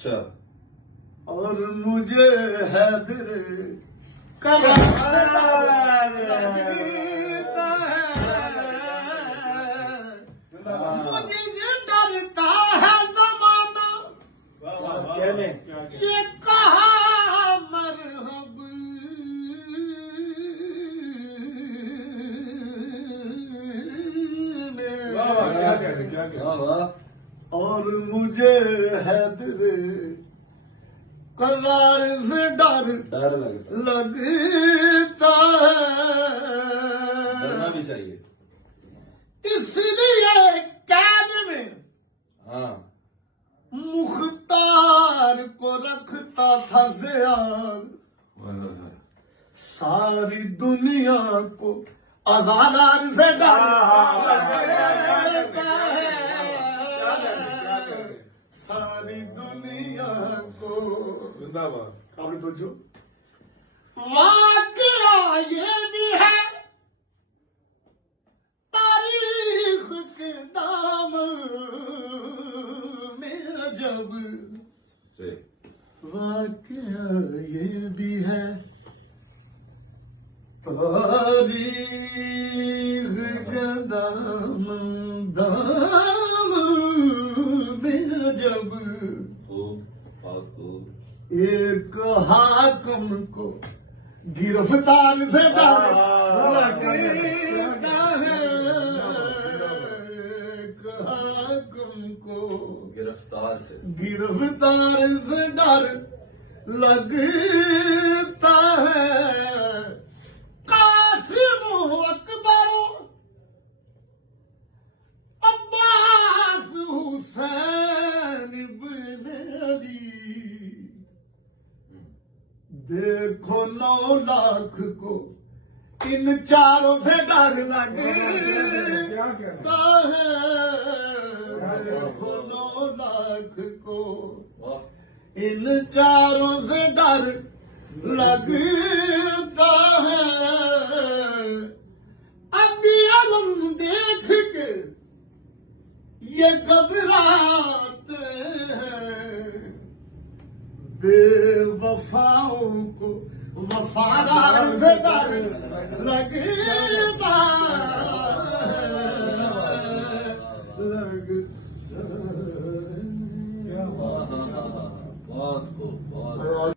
अच्छा और मुझे हैदर करार लगता है, मुझे ये डरता है जमाना ये कहा मरहब और मुझे हैदर करार से डर डर लगता लगता डरना है, भी चाहिए। इसलिए कैद में हाँ मुख्तार को रखता था ज़ियार, सारी दुनिया को आज़ादार से डर लगता है, सारी दुनिया को। अब तो जो वाकया ये भी है तारीख के दामन में अजब, सही। वाकया ये भी है तारीख के दामन में अजब, खूब बहुत खूब। एक हाकम को गिरफ्तार से डर लगता है, एक हाकम को गिरफ्तार से डर लगता है, कासिम अकबर अब्बास हुसैन इब्न अली, देखो 9 लाख को इन चारों से डर लगता है, देखो 9 लाख को इन चारों से डर लगता है, अभी अलम देख के ये घबराते हैं, बेवफाओं को वफादार से डर लगता है। बहुत खूब बहुत।